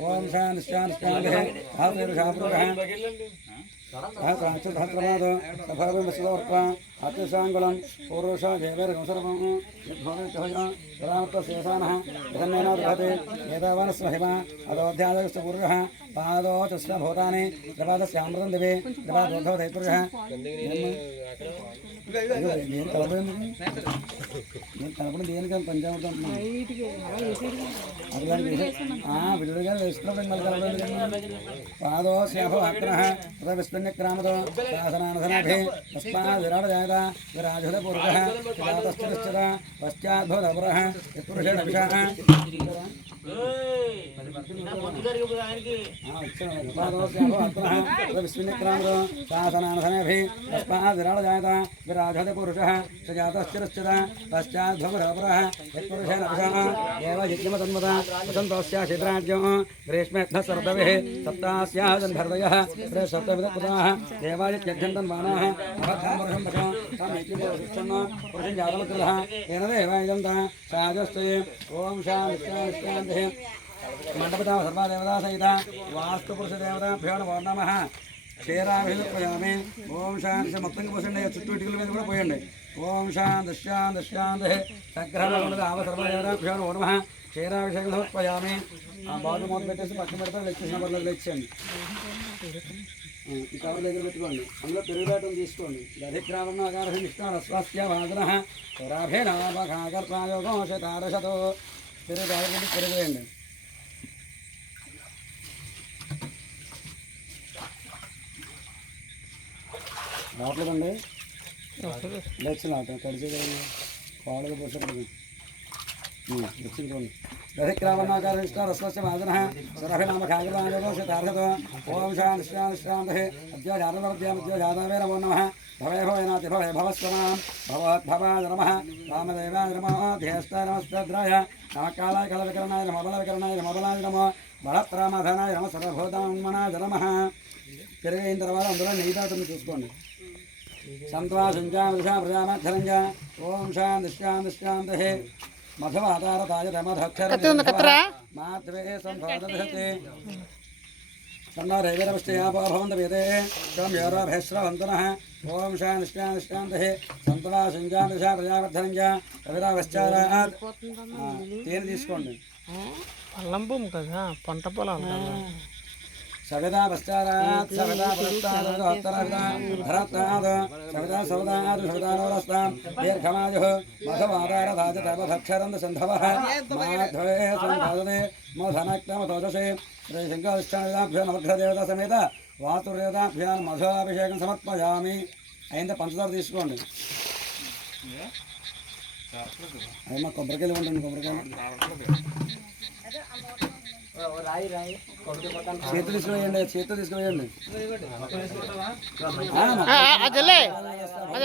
ओम शांति शांति शांति सहस्रपाद सफलमस्लोर्पा अत्यशांगुलम पूर्वशा देवैर्गंसर्वं यद्भवेत्तहयामत्तशेषानः धन्येनादभते एतावानस्महिमा अदोऽध्यायस्य पूर्वः पादो तस्य भूतानि प्रपादस्यामृतं दिवे प्रपादोद्धवदैपुरुषः నేను కలపడం దేనికి పంచామృతం విడుదల వేసుకున్నప్పుడు మళ్ళీ కలపడం పాదో శ్యాభవాక్ర విస్పన్యక్రామతో శాసనానసనాభి తస్మాత్ విరాట జాయత విరాజుల పురుష జాతస్థిరశ్చర పశ్చాద్భవదపురః యత్పురుషేణ విషాః విస్పన్యక్రామతో శాసనానసనాభి తస్మాత్ విరాట జాయత विराजते पुरुषः सजातश्चिरश्चिर पश्चाद्भवरपरः यत्पुरुषेण विषः एव यज्ञमतन्वता वसन्तोऽस्य क्षेत्राज्यो ग्रीष्मेऽग्नः सर्दविः सप्तास्याः जन्धर्दयः सप्तविदपुताः देवायत्यध्यन्तन्वानाः अभद्धामरुषं दश तामेकीपुरुषन् पुरुषं जातमकृतः तेन देवायजं ता साजस्ते ॐ शान्तिः मण्डपता सर्वा देवता सहिता वास्तुपुरुषदेवताभ्यो नमो नमः క్షీరాభిలపయామి ఓం శాంతి మొత్తంగా పోసండి చుట్టూ ఇటుకల మీద కూడా పోయండి ఓం శాంతి శాంతి శాంతి సగ్రహణ ఆవసర్వభ్యో నమ క్షీరాభిషేకం సమర్పయామి బాగు మూత పెట్టేసి పక్కన పెడతాను లెక్చేసిన బదులు లెచ్చండి ఈ కవర్ దగ్గర పెట్టుకోండి అందులో పెరుగుదాటం తీసుకోండి దధిగ్రామం ఆకారస్వాస్థ్య భాగన స్వరాభేనాభాగర్తాయోగోషతారశతో పెరుగుదాటం పెరుగువేయండి రావట్లేదండి లక్ష్యం కడిచే కాళ్ళగా పోసాడు లక్ష్యం దధిక్రామణాకారస్వాస్థ్య భాగన స్వరాభినామకాగర్తాయోగోషతారశతో ఓం శాంతిశ్రాంతి అద్యోజాతవేర నమో నమః భవే భవేనాతి భవే భవస్వనాం భవద్భవాయ నమః రామదేవాయ నమో ధ్యేష్టాయ నమస్పద్రాయ నమకాలాయ కలవికరణాయ నమబలవికరణాయ నమబలాయ నమో బలప్రామధనాయ నమ సర్వభూతాన్మనాయ నమః పెరిగిన తర్వాత అందులో నెయ్యి దాటుని చూసుకోండి సంత్వాసంజామృషా ప్రజామధ్యరంజ ఓం శాంతిశ్శాంతిశ్శాంతి మధవాతారతాయ మధక్షర మాధ్వే సంభవదతే సన్నరైవరవష్టయాపభవంతవేదే సోమ్యోరభేశ్రవంతనః ఓం శాంతిశ్శాంతిశ్శాంతి సంత్వాసంజామృషా ప్రజామధ్యరంజ రవిరావశ్చారాత్ తేనె తీసుకోండి అల్లం భూమి కదా పంట పొలాలు కదా सविता पश्चात् सविता पुरस्तादुत्तरविता भरताद् सविता सौदाद् सवितानोरस्तां दीर्घमायुः मधुवादारधाजतपधक्षरन्द सन्धवः माध्वे सम्पादते मोधनक्तमतोजसे श्रीशङ्करष्टाभ्यो नवग्रहदेवता समेत वातुर्देवताभ्यां मधुराभिषेकं समर्पयामि अयिंद पंचदार తీసుకోండి అయ్యమ్మ కొబ్బరికాయలు ఇవ్వండి కొబ్బరికాయలు చేతులు తీసుకువేయండి చేతులు తీసుకువేయండి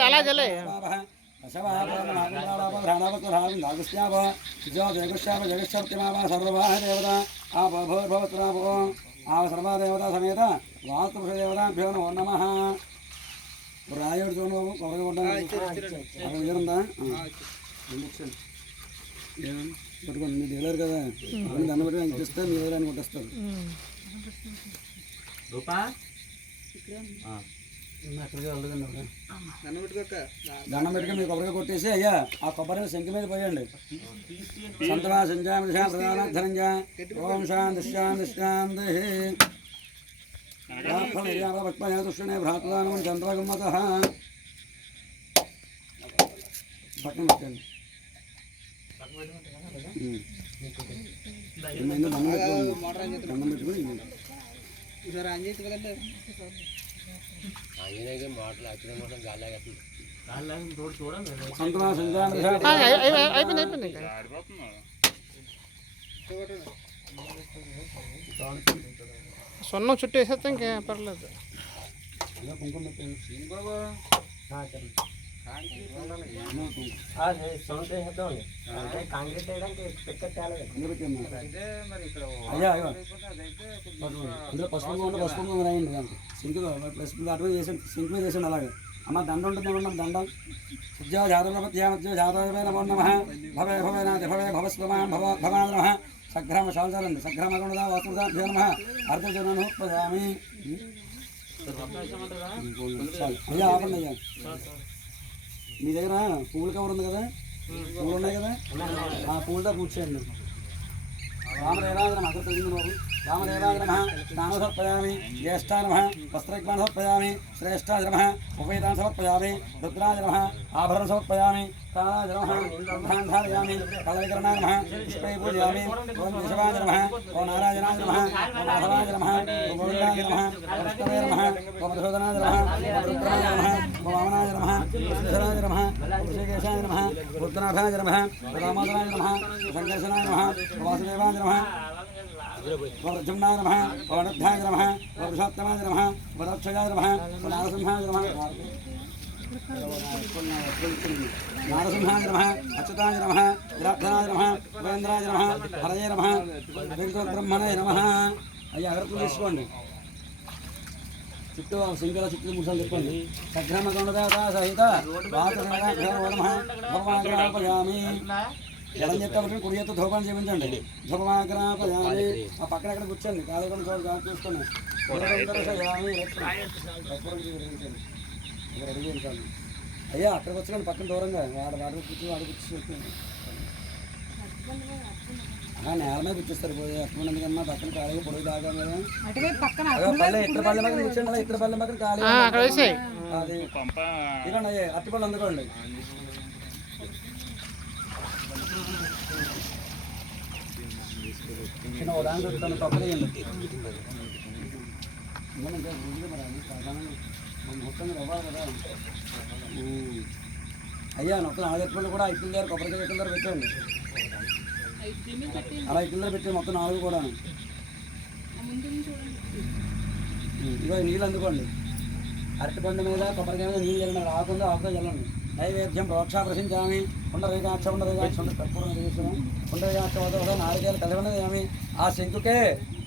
అలా జలే సర్వదేవతా సమేత వాస్తుదేవతాభ్యో నమో నమః రాయుడు చూడండి కొబ్బరిగా పట్టుకోండి మీరు డీలర్ కదా దండం పెట్టి నాకు ఇస్తే మీ దగ్గర కొట్టేస్తారు దండం పెట్టుకుని మీరు కొబ్బరిగా కొట్టేసి అయ్యా ఆ కొబ్బరిని శంఖ మీద పోయండి సంతమా సంజామిషా ప్రధానధనంజ ఓం శాంతిశ్శాంతిశ్శాంతి పుష్పనే భ్రాతదానం చంద్రగమ్మత పక్కన పెట్టండి దండం పెట్టుకుని అయిపోయింది సొన్నం చుట్టూ వేసేస్తే ఇంకే పర్లేదు అందులో పసుపు పసుపు రాయండి సింక్ పసుపు అటు వేసి సింక్ మీద వేసండి అలాగే అమ్మ దండం ఉంటుంది ఇవ్వండి దండం సజ్జో జాతమధ్యామధ్యో జాతమే నమో నమ భవే భవేనాది భవే భవస్వమాం భవాన్ నమ సగ్రామ శాంతాలండి సగ్రామ గుణదా వాసుదాభ్యో నమ అర్ధజనను పదామి అయ్యా ఆపండి అయ్యా మీ దగ్గర పూల కవర్ ఉంది కదా పూలు ఉన్నాయి కదా ఆ పూలతో కూర్చోండి రామదేవాగ్రమ అగ్రతబాబు రామదేవాగ్రమ స్నానం సమర్పయామి జ్యేష్ఠా నమ వస్త్రజ్ఞానం సమర్పయామి శ్రేష్ఠా నమ ఉపేతాన్ని సమర్పయామి రుద్రాయ నమ ఆభరణ సమర్పయామి కాళాయ నమ ధారయామి కళవికరణాయ నమ పుష్పై పూజయామి ఓం కేశవాయ నమ ఓం నారాయణాయ నమ ఓం మాధవాయ నమ ఓం గోవిందాయ నమ ఓం విష్ణవే నమ ఓం మధుసూదనాయ నమ ఓం రుద్రాయ నమ ఓం వామనాయ నమ ఓం శ్రీధరాయ నమ ఓం శ్రీకేశాయ నమ రుద్రనాభాయ నమ ఓం రామోదరాయ నమ ఓం సంకర్షణాయ నమ ఓం వాసుదేవాయ నమ ఓం రజమ్నాయ నమ ఓం అనర్థాయ నమ ఓం పురుషోత్తమాయ నమ ఓం రక్షయాయ నమ ఓం నారసింహాయ నమ నారసింహాయ నమ అచ్యుతాయ నమ విరాధనాయ నమ ఉపేంద్రాయ నమ హరయే నమ బ్రహ్మణే నమ అయ్యా అగరత్తులు తీసుకోండి చుట్టూ సింగల చుట్టూ ముసలు చెప్పండి సగ్రామ గౌడదేవత సహిత భగవాగ్రాపయామి జలం చెప్తే కుడి చేత ధూపాన్ని చేయించండి ధూపమాగ్రాపయామి ఆ పక్కన ఎక్కడ కూర్చోండి కాలుకొని చూసుకోండి అయ్యా అక్కడికి వచ్చి పక్కన దూరంగా వాడు కూర్చొని వాడు కూర్చొని నేల మీద కూర్చొస్తారు పోయి ఎక్కడ ఎందుకమ్మా పక్కన ఖాళీగా పొడుగు తాగాం కదా పల్లె ఇతర పల్లె పక్కన కూర్చోండి ఇతర పల్లె పక్కన ఖాళీ అది ఇదండి అయ్యే అరటిపళ్ళు అందుకోండి చిన్న ఉదాహరణ చెప్తాను తప్పలేయండి మొత్తంగా ఇవ్వాలి కదా అయ్యా మొత్తం ఆదర్శపళ్ళు కూడా ఇట్ల దగ్గర కొబ్బరికాయ ఇట్ల దగ్గర పెట్టండి అలా ఇట్ల దగ్గర పెట్టి మొత్తం 4 కూడా ఇగో నీళ్ళు అందుకోండి అరటిపండు మీద కొబ్బరికాయ మీద నీళ్ళు చల్లండి రాకుండా ఆకుతో చల్లండి నైవేద్యం ప్రోక్షా ప్రశించామి ఉండరేగాక్ష కర్పూరం తీసుకున్నాం ఉండరేగాక్ష వద్ద నారికేలు కలిపి ఆ శంకుకే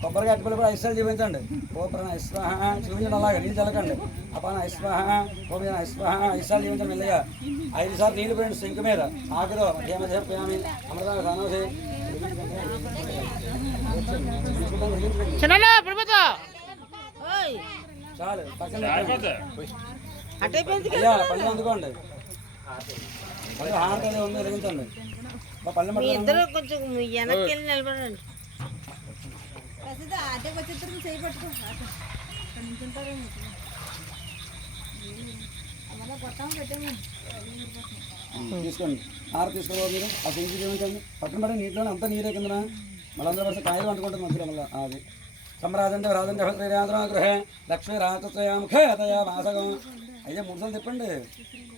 కొబ్బరికాయ అరటిపళ్ళు కూడా ఐశ్వర్యం చూపించండి ఓపరణ ఐస్వాహ చూపించండి అలాగే నీళ్ళు చల్లకండి అపాన ఐస్వాహ ఓపిన ఐస్వాహ ఐశ్వర్యం చూపించండి మెల్లగా 5 సార్లు నీళ్ళు పోయండి శంకు మీద ఆకులో మధ్యామి అమృత సానోసి చాలు పక్కన అయ్యా పళ్ళు అందుకోండి పళ్ళు హారతనే ఉంది వెలిగించండి పళ్ళు ఇద్దరు కొంచెం వెనక్కి వెళ్ళి నిలబడండి తీసుకోండి హార తీసుకోవాలి మీరు ఆ సింగి చూపించండి పక్కన పడి నీటిలోనే అంతా నీరే కింద మళ్ళీ అందరూ పడితే కాయలు వండుకుంటుంది మధ్యలో మళ్ళీ అది సంరాజంటే రాజంటే శ్రీరాంధ్రగృహే లక్ష్మీ రాష్ట్రముఖే అతయా వాసగం అయ్యా 3 సార్లు చెప్పండి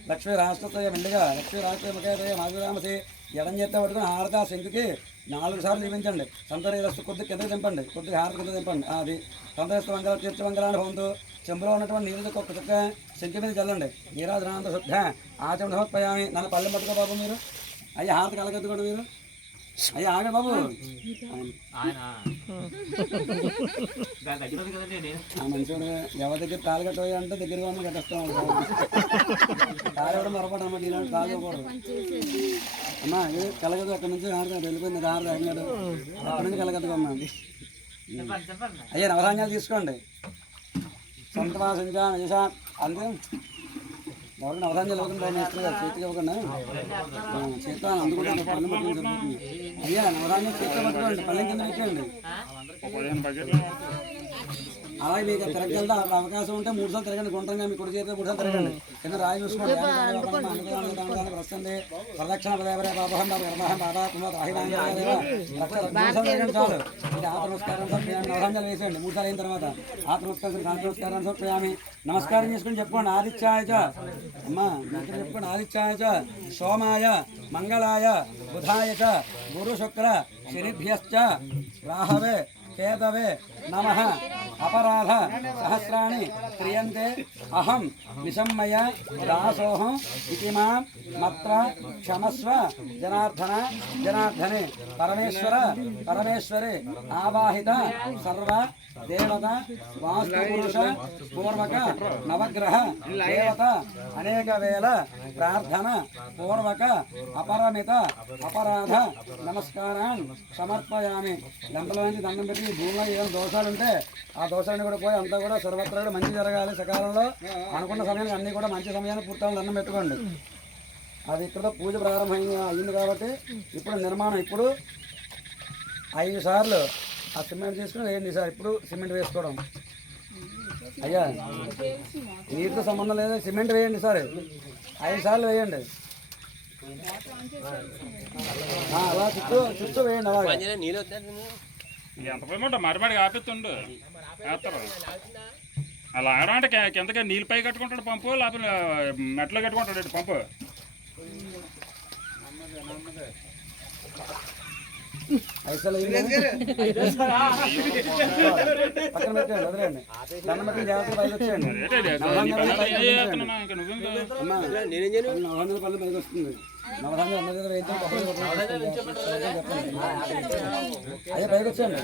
లక్ష్మీ రాష్ట్రతయ మెండుగా లక్ష్మీ రాష్ట్రముఖేతయ మాధురామసి ఎడం చేత పట్టుకుని హారత శంకుకి 4 సార్లు చూపించండి సంతరేస్తు కొద్ది కిందకి దింపండి కొద్దిగా హారత కింద దింపండి అది సంతరేస్తు మంగళ తీర్థమంగళాన్ని పొందు చెంబులో ఉన్నటువంటి నీళ్ళతో ఒక్క చుక్క శంకు మీద చల్లండి నీరాధనాంత శుద్ధ ఆచరణ సమర్పయామి నన్ను పళ్ళెం పట్టుకో బాబు మీరు అయ్యా హారత కలగెత్తుకోండి మీరు అయ్యా ఆగండి బాబు మంచిగా ఎవరి దగ్గర తాళి కట్టబోయా అంటే దగ్గరగా ఉన్న కట్టేస్తాం తాళి కూడా మరపడు అన్నమాట ఇలాంటి తాళి ఇవ్వకూడదు అమ్మా ఇది కలగదు అక్కడ నుంచి ఆడతాడు వెళ్ళిపోయింది ఆరు తాగినాడు అక్కడ నుంచి కలగదుకమ్మా అయ్యా నవధాన్యాలు తీసుకోండి సంతమాసించా నిజా అంతే ఎవరికి నవధాన్యాలు ఇవ్వకుండా నేస్తారు కదా చేతికి ఇవ్వకుండా చేత అందుకుంటే పళ్ళు పట్టుకుని జరుగుతుంది అయ్యా నవధాన్యాలు చేతితో పట్టుకోండి పళ్ళెం కింద పెట్టండి అలాగే మీకు తిరగలదా అవకాశం ఉంటే 3 సార్లు తిరగండి గుండ్రంగా మీ కుడి చేతితో 3 సార్లు తిరగండి కింద రాయి చూసుకోండి వస్తుంది ప్రదక్షిణ బాబహం బాబా తిరగండి చాలు ఇది ఆత్మ నమస్కారం నవధాన్యాలు వేసేయండి 3 సార్లు అయిన తర్వాత ఆత్మ నమస్కారం నమస్కారం నమస్కారం చేసుకుని చెప్పుకోండి ఆదిత్యాయ అమ్మా చెప్పుకోండి ఆదిత్యాయ సోమాయ మంగళాయ బుధాయ గురు శుక్ర శనిభ్యశ్చ రాహవే కేతవే నమః అపరాధ సహస్రాణి క్రియంతే అహం విషమ్మయ దాసోహం ఇతి మాం మత్వా క్షమస్వ జనార్దన జనార్దనే పరమేశ్వర పరమేశ్వరే ఆవాహిత సర్వ దేవత వాస్తు పురుష పూర్వక నవగ్రహ దేవత అనేక వేల ప్రార్థన పూర్వక అపరమిత అపరాధ నమస్కారాన్ని సమర్పయామి. గంటల నుంచి దండం పెట్టి భూమిలో ఏదైనా దోషాలు ఉంటే ఆ దోషాన్ని కూడా పోయి అంతా కూడా సర్వత్రా కూడా మంచి జరగాలి. సకాలంలో అనుకున్న సమయానికి అన్నీ కూడా మంచి సమయాన్ని పూర్తి దండం పెట్టుకోండి. అది ఇక్కడ పూజ అయింది కాబట్టి ఇప్పుడు నిర్మాణం ఇప్పుడు 5 సార్లు ఆ సిమెంట్ తీసుకుని వేయండి సార్. ఇప్పుడు సిమెంట్ వేసుకోవడం అయ్యా నీటితో సంబంధం లేదా, సిమెంట్ వేయండి సార్. 5 సార్లు వేయండి. అలా చుట్టూ వేయండి. అలాగే ఎంత పోయమంట మరిమడికి ఆపిస్తుండు వేస్తారు. అలా ఆగడం అంటే కిందకి నీళ్ళు పై కట్టుకుంటాడు పంపు, లేకపోతే మెట్లో కట్టుకుంటాడు పంపు. పక్కన పెట్టండి, వదిలేండి. దండం పెట్టి జాగ్రత్తగా పైకి వచ్చేయండి. నవధాన్యాల పళ్ళు పైకి వస్తుంది. నవధాన్యాలు అందరి దగ్గర వేయించాలి. అదే పైకి వచ్చేయండి.